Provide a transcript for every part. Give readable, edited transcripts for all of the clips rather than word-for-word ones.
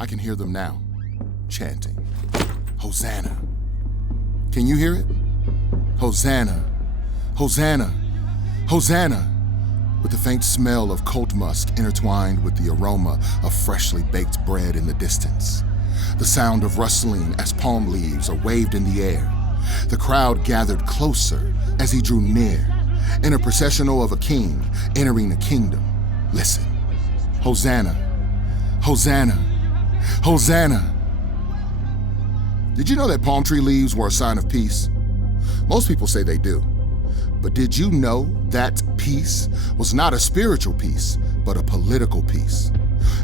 I can hear them now, chanting, Hosanna. Can you hear it? Hosanna, Hosanna, Hosanna, with the faint smell of colt musk intertwined with the aroma of freshly baked bread in the distance. The sound of rustling as palm leaves are waved in the air. The crowd gathered closer as he drew near, in a processional of a king entering a kingdom. Listen, Hosanna, Hosanna, Hosanna. Did you know that palm tree leaves were a sign of peace? Most people say they do. But did you know that peace was not a spiritual peace, but a political peace?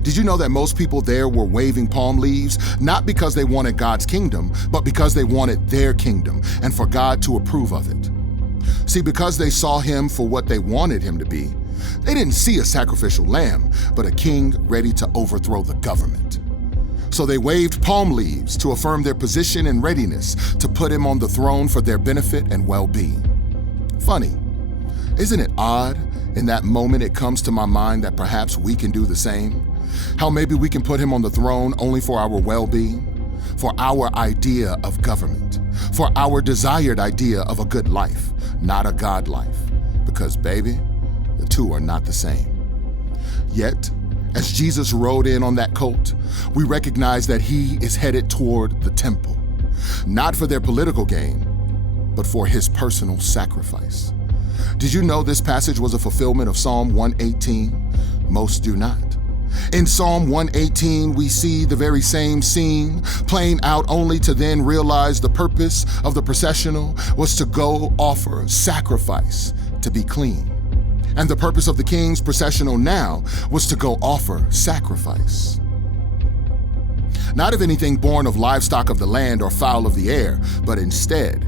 Did you know that most people there were waving palm leaves, not because they wanted God's kingdom, but because they wanted their kingdom and for God to approve of it? See, because they saw him for what they wanted him to be, they didn't see a sacrificial lamb, but a king ready to overthrow the government. So they waved palm leaves to affirm their position and readiness to put him on the throne for their benefit and well-being. Funny, isn't it odd? In that moment, it comes to my mind that perhaps we can do the same. How maybe we can put him on the throne only for our well-being, for our idea of government, for our desired idea of a good life, not a God life. Because, baby, the two are not the same. Yet, as Jesus rode in on that colt, we recognize that he is headed toward the temple, not for their political gain, but for his personal sacrifice. Did you know this passage was a fulfillment of Psalm 118? Most do not. In Psalm 118, we see the very same scene playing out only to then realize the purpose of the processional was to go offer sacrifice to be clean. And the purpose of the king's processional now was to go offer sacrifice. Not of anything born of livestock of the land or fowl of the air, but instead,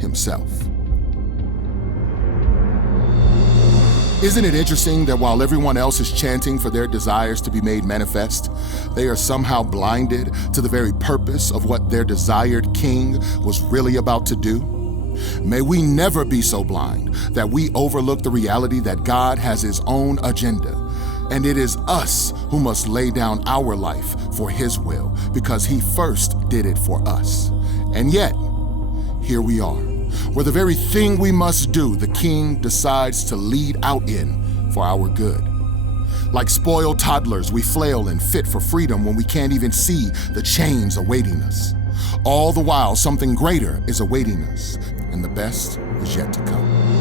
himself. Isn't it interesting that while everyone else is chanting for their desires to be made manifest, they are somehow blinded to the very purpose of what their desired king was really about to do? May we never be so blind that we overlook the reality that God has his own agenda, and it is us who must lay down our life for his will, because he first did it for us. And yet, here we are, where the very thing we must do, the king decides to lead out in for our good. Like spoiled toddlers, we flail and fit for freedom when we can't even see the chains awaiting us. All the while, something greater is awaiting us, and the best is yet to come.